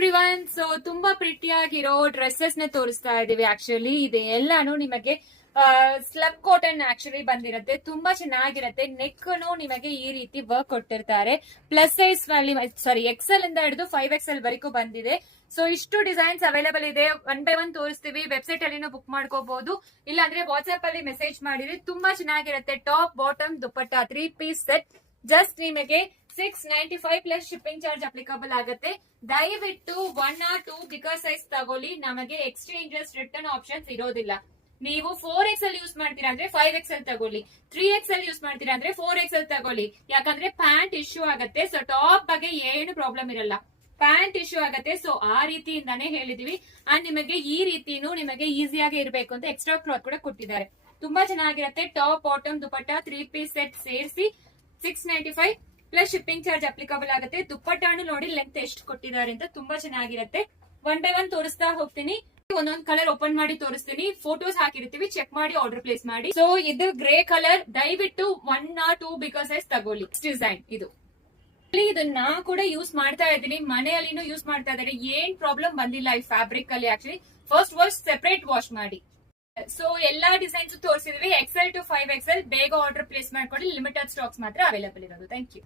Everyone. So ತುಂಬಾ ಪ್ರಿಟಿಯಾಗಿರೋ dresses ನ ತೋರಿಸ್ತಾ ಇದೀವಿ. ಆಕ್ಚುಲಿ ಇದೆ ಎಲ್ಲಾನು ನಿಮಗೆ ಸ್ಲಬ್ ಕಾಟನ್ ಆಕ್ಚುಲಿ ಬಂದಿರುತ್ತೆ. ತುಂಬಾ ಚೆನ್ನಾಗಿರುತ್ತೆ. ನೆಕ್ ನಿಮಗೆ ಈ ರೀತಿ ವರ್ಕ್ ಕೊಟ್ಟಿರ್ತಾರೆ. ಪ್ಲಸ್ ಸೈಜ್ ಅಲ್ಲಿ ಸಾರಿ ಎಕ್ಸೆಲ್ ಇಂದ ಹಿಡಿದು 5XL ವರೆಗೂ ಬಂದಿದೆ. ಸೊ ಇಷ್ಟು ಡಿಸೈನ್ಸ್ ಅವೈಲೇಬಲ್ ಇದೆ. ಒನ್ ಬೈ ಒನ್ ತೋರಿಸ್ತೀವಿ. ವೆಬ್ಸೈಟ್ ಅಲ್ಲಿ ಬುಕ್ ಮಾಡ್ಕೋಬಹುದು, ಇಲ್ಲಾಂದ್ರೆ ವಾಟ್ಸ್ಆಪ್ ಅಲ್ಲಿ ಮೆಸೇಜ್ ಮಾಡಿರಿ. ತುಂಬಾ ಚೆನ್ನಾಗಿರುತ್ತೆ. ಟಾಪ್ ಬಾಟಮ್ ದುಪ್ಪಟ್ಟ 3 ಪೀಸ್ ಸೆಟ್ ಜಸ್ಟ್ ನಿಮಗೆ 695 ಪ್ಲಸ್ ಶಿಪ್ಪಿಂಗ್ ಚಾರ್ಜ್ ಅಪ್ಲಿಕಬಲ್ ಆಗುತ್ತೆ. ದಯವಿಟ್ಟು 1 or 2 ಬಿಗರ್ ಸೈಜ್ ತಗೊಳ್ಳಿ. ನಮಗೆ ಎಕ್ಸ್ಚೇಂಜಸ್ ರಿಟರ್ನ್ ಆಪ್ಷನ್ಸ್ ಇರೋದಿಲ್ಲ. ನೀವು 4XL ಯೂಸ್ ಮಾಡ್ತೀರಾ ಅಂದ್ರೆ 5XL ತಗೊಳ್ಳಿ. 3XL ಯೂಸ್ ಮಾಡ್ತೀರಾ ಅಂದ್ರೆ 4XL ತಗೊಳ್ಳಿ. ಯಾಕಂದ್ರೆ ಪ್ಯಾಂಟ್ ಇಶ್ಯೂ ಆಗುತ್ತೆ. ಸೊ ಟಾಪ್ ಬಗ್ಗೆ ಏನು ಪ್ರಾಬ್ಲಮ್ ಇರಲ್ಲ, ಪ್ಯಾಂಟ್ ಇಶ್ಯೂ ಆಗುತ್ತೆ. ಸೊ ಆ ರೀತಿಯಿಂದಾನೇ ಹೇಳಿದೀವಿ. ಅಂಡ್ ನಿಮಗೆ ಈ ರೀತಿನೂ ನಿಮಗೆ ಈಸಿಯಾಗಿ ಇರಬೇಕು ಅಂತ ಎಕ್ಸ್ಟ್ರಾ ಕ್ಲಾತ್ ಕೂಡ ಕೊಟ್ಟಿದ್ದಾರೆ. ತುಂಬಾ ಚೆನ್ನಾಗಿರುತ್ತೆ. Top bottom dupatta 3 piece set ಸೇರಿಸಿ 695 ಪ್ಲಸ್ ಶಿಪ್ಪಿಂಗ್ ಚಾರ್ಜ್ ಅಪ್ಲಿಕಬಲ್ ಆಗುತ್ತೆ. ದುಪ್ಪಟ್ಟಾನು ನೋಡಿ ಲೆಂತ್ ಎಷ್ಟು ಕೊಟ್ಟಿದ್ದಾರೆ ಅಂತ. ತುಂಬಾ ಚೆನ್ನಾಗಿರುತ್ತೆ. ಒನ್ ಬೈ ಒನ್ ತೋರಿಸ್ತಾ ಹೋಗ್ತೀನಿ. ಒಂದೊಂದು ಕಲರ್ ಓಪನ್ ಮಾಡಿ ತೋರಿಸ್ತೀನಿ. ಫೋಟೋಸ್ ಹಾಕಿರ್ತೀವಿ, ಚೆಕ್ ಮಾಡಿ ಆರ್ಡರ್ ಪ್ಲೇಸ್ ಮಾಡಿ. ಸೊ ಇದು ಗ್ರೇ ಕಲರ್. ದಯವಿಟ್ಟು 1 or 2 ಬಿಗರ್ ಸೈಜ್ ತಗೊಳ್ಳಿ. ಡಿಸೈನ್ ಇದು ಇದನ್ನ ಕೂಡ ಯೂಸ್ ಮಾಡ್ತಾ ಇದ್ದೀನಿ. ಮನೆಯಲ್ಲಿನೂ ಯೂಸ್ ಮಾಡ್ತಾ ಇದ್ದಾರೆ. ಏನ್ ಪ್ರಾಬ್ಲಮ್ ಬಂದಿಲ್ಲ ಈ ಫ್ಯಾಬ್ರಿಕ್ ಅಲ್ಲಿ. Actually first wash separate wash ಮಾಡಿ. ಸೊ ಎಲ್ಲಾ ಡಿಸೈನ್ಸ್ ತೋರಿಸಿದ್ವಿ. XL to 5XL ಬೇಗ ಆರ್ಡರ್ ಪ್ಲೇಸ್ ಮಾಡ್ಕೊಳ್ಳಿ. ಲಿಮಿಟೆಡ್ ಸ್ಟಾಕ್ಸ್ ಮಾತ್ರ ಅವೈಲೇಬಲ್ ಇರೋದು. Thank you.